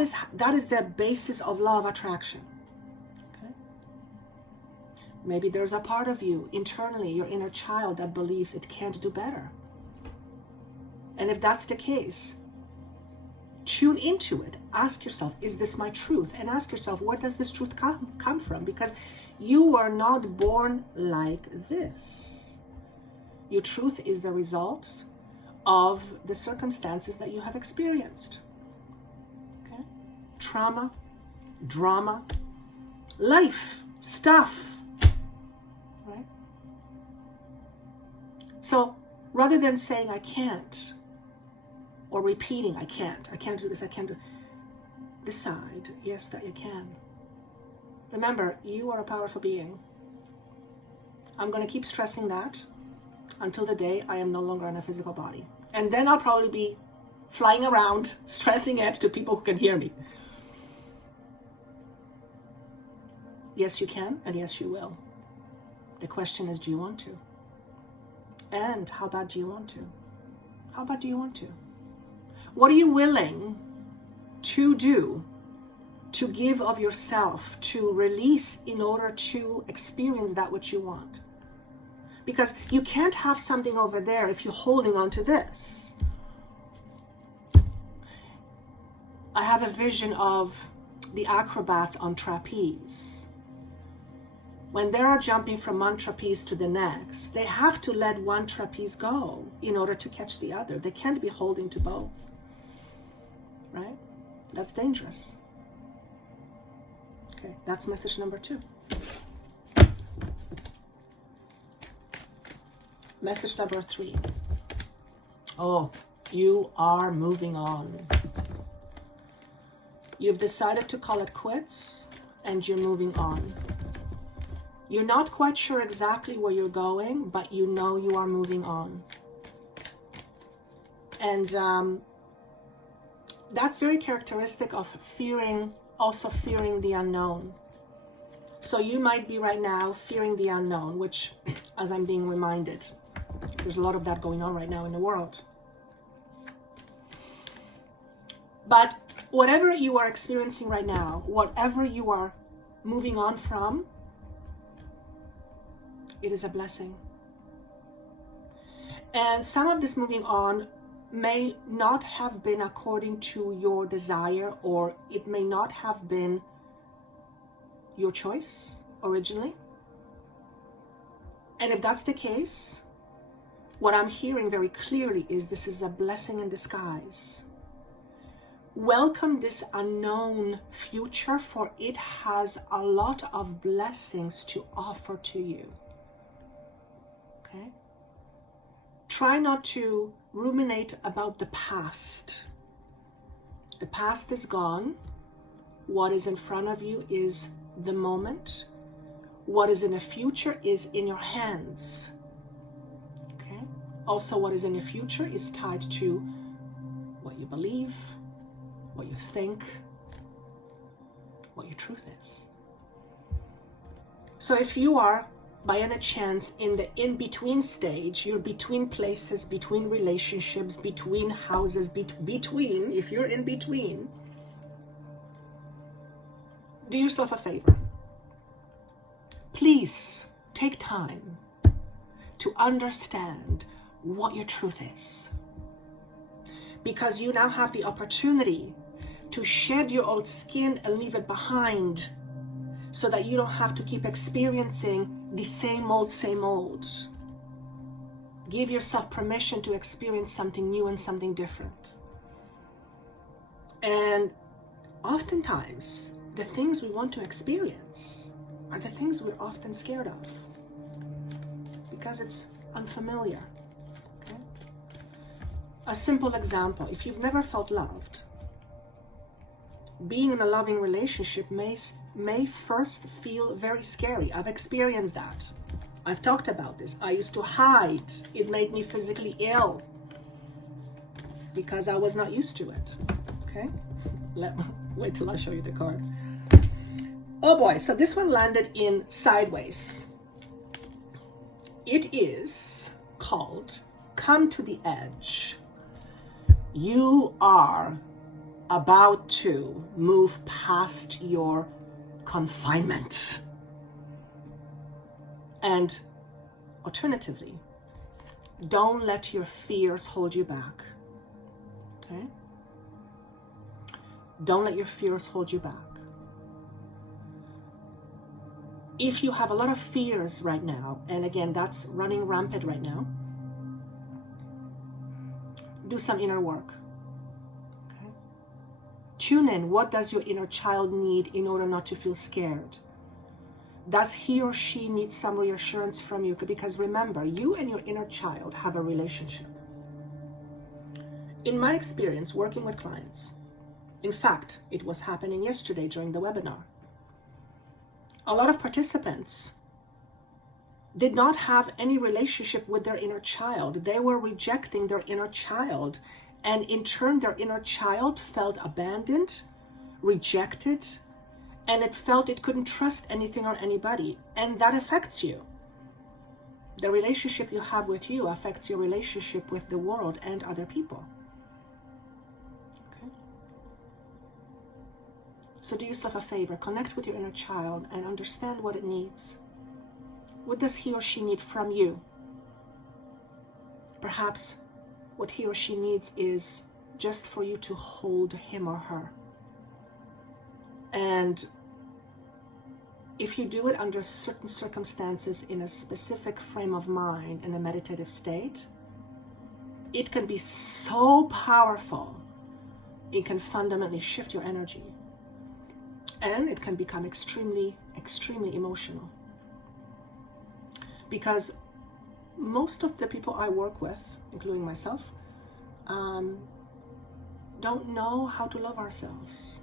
is the basis of law of attraction. Okay? Maybe there's a part of you internally, your inner child, that believes it can't do better. And if that's the case, tune into it. Ask yourself, is this my truth? And ask yourself, where does this truth come from? Because you were not born like this. Your truth is the result of the circumstances that you have experienced. Okay? Trauma, drama, life, stuff. Right? So rather than saying I can't, or repeating I can't do this, I can't do, decide, yes, that you can. Remember, you are a powerful being. I'm going to keep stressing that until the day I am no longer in a physical body. And then I'll probably be flying around, stressing it to people who can hear me. Yes, you can, and yes, you will. The question is, do you want to? And how bad do you want to? How bad do you want to? What are you willing to do, to give of yourself, to release in order to experience that which you want? Because you can't have something over there if you're holding on to this. I have a vision of the acrobats on trapeze. When they are jumping from one trapeze to the next, they have to let one trapeze go in order to catch the other. They can't be holding to both. Right? That's dangerous. Okay, that's message number 2. Message number 3. Oh, you are moving on. You've decided to call it quits and you're moving on. You're not quite sure exactly where you're going, but you know you are moving on. And that's very characteristic of fearing the unknown. So you might be right now fearing the unknown, which, as I'm being reminded, there's a lot of that going on right now in the world. But whatever you are experiencing right now, whatever you are moving on from, it is a blessing. And some of this moving on may not have been according to your desire, or it may not have been your choice originally. And if that's the case, what I'm hearing very clearly is this is a blessing in disguise. Welcome this unknown future, for it has a lot of blessings to offer to you. Okay? Try not to ruminate about the past. The past is gone. What is in front of you is the moment. What is in the future is in your hands. Okay? Also, what is in the future is tied to what you believe, what you think, what your truth is. So if you are, by any chance, in the in-between stage, you're between places, between relationships, between houses, between, if you're in between, do yourself a favor. Please take time to understand what your truth is. Because you now have the opportunity to shed your old skin and leave it behind, so that you don't have to keep experiencing the same old. Give yourself permission to experience something new and something different. And oftentimes the things we want to experience are the things we're often scared of because it's unfamiliar. Okay? A simple example, if you've never felt loved, being in a loving relationship may first feel very scary. I've experienced that. I've talked about this. I used to hide. It made me physically ill because I was not used to it. Okay? Wait till I show you the card. Oh boy, so this one landed in sideways. It is called Come to the Edge. You are about to move past your confinement. And alternatively, don't let your fears hold you back. Okay? Don't let your fears hold you back. If you have a lot of fears right now, and again, that's running rampant right now, do some inner work. Okay? Tune in. What does your inner child need in order not to feel scared? Does he or she need some reassurance from you? Because remember, you and your inner child have a relationship. In my experience working with clients, in fact, it was happening yesterday during the webinar. A lot of participants did not have any relationship with their inner child. They were rejecting their inner child. And in turn, their inner child felt abandoned, rejected, and it felt it couldn't trust anything or anybody. And that affects you. The relationship you have with you affects your relationship with the world and other people. Okay? So do yourself a favor, connect with your inner child and understand what it needs. What does he or she need from you? Perhaps what he or she needs is just for you to hold him or her. And if you do it under certain circumstances in a specific frame of mind in a meditative state, it can be so powerful. It can fundamentally shift your energy. And it can become extremely, extremely emotional. Because most of the people I work with, including myself, don't know how to love ourselves.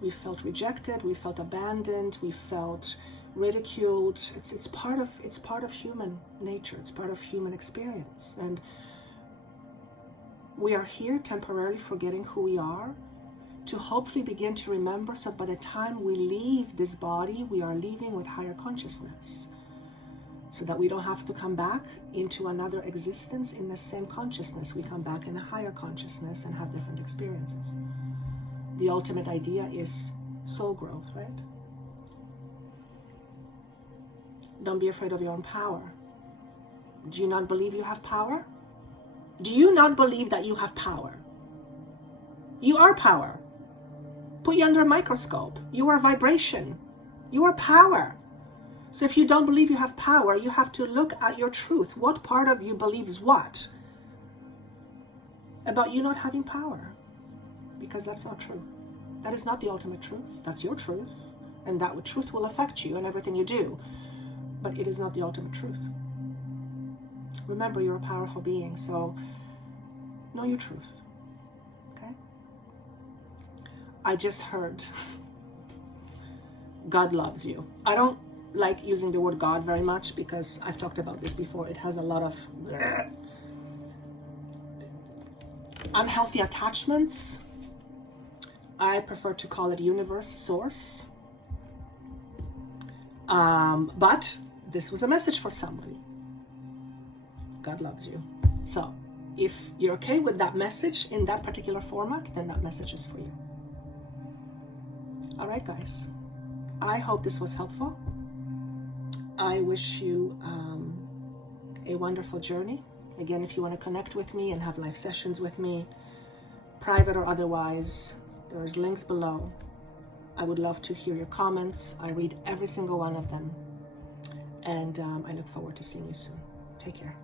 We felt rejected, we felt abandoned, we felt ridiculed. It's part of human nature. It's part of human experience, and we are here temporarily forgetting who we are to hopefully begin to remember. So by the time we leave this body, we are leaving with higher consciousness, so that we don't have to come back into another existence in the same consciousness. We come back in a higher consciousness and have different experiences. The ultimate idea is soul growth, right? Don't be afraid of your own power. Do you not believe you have power? Do you not believe that you have power? You are power. Put you under a microscope. You are vibration. You are power. So if you don't believe you have power, you have to look at your truth. What part of you believes what about you not having power? Because that's not true. That is not the ultimate truth. That's your truth. And that truth will affect you and everything you do. But it is not the ultimate truth. Remember, you're a powerful being, so know your truth. Okay? I just heard God loves you. I don't like using the word God very much because I've talked about this before. It has a lot of unhealthy attachments. I prefer to call it universe, source. But this was a message for someone. God loves you. So if you're okay with that message in that particular format, then that message is for you. All right, guys. I hope this was helpful. I wish you a wonderful journey. Again, if you want to connect with me and have live sessions with me, private or otherwise, there's links below. I would love to hear your comments. I read every single one of them. And I look forward to seeing you soon. Take care.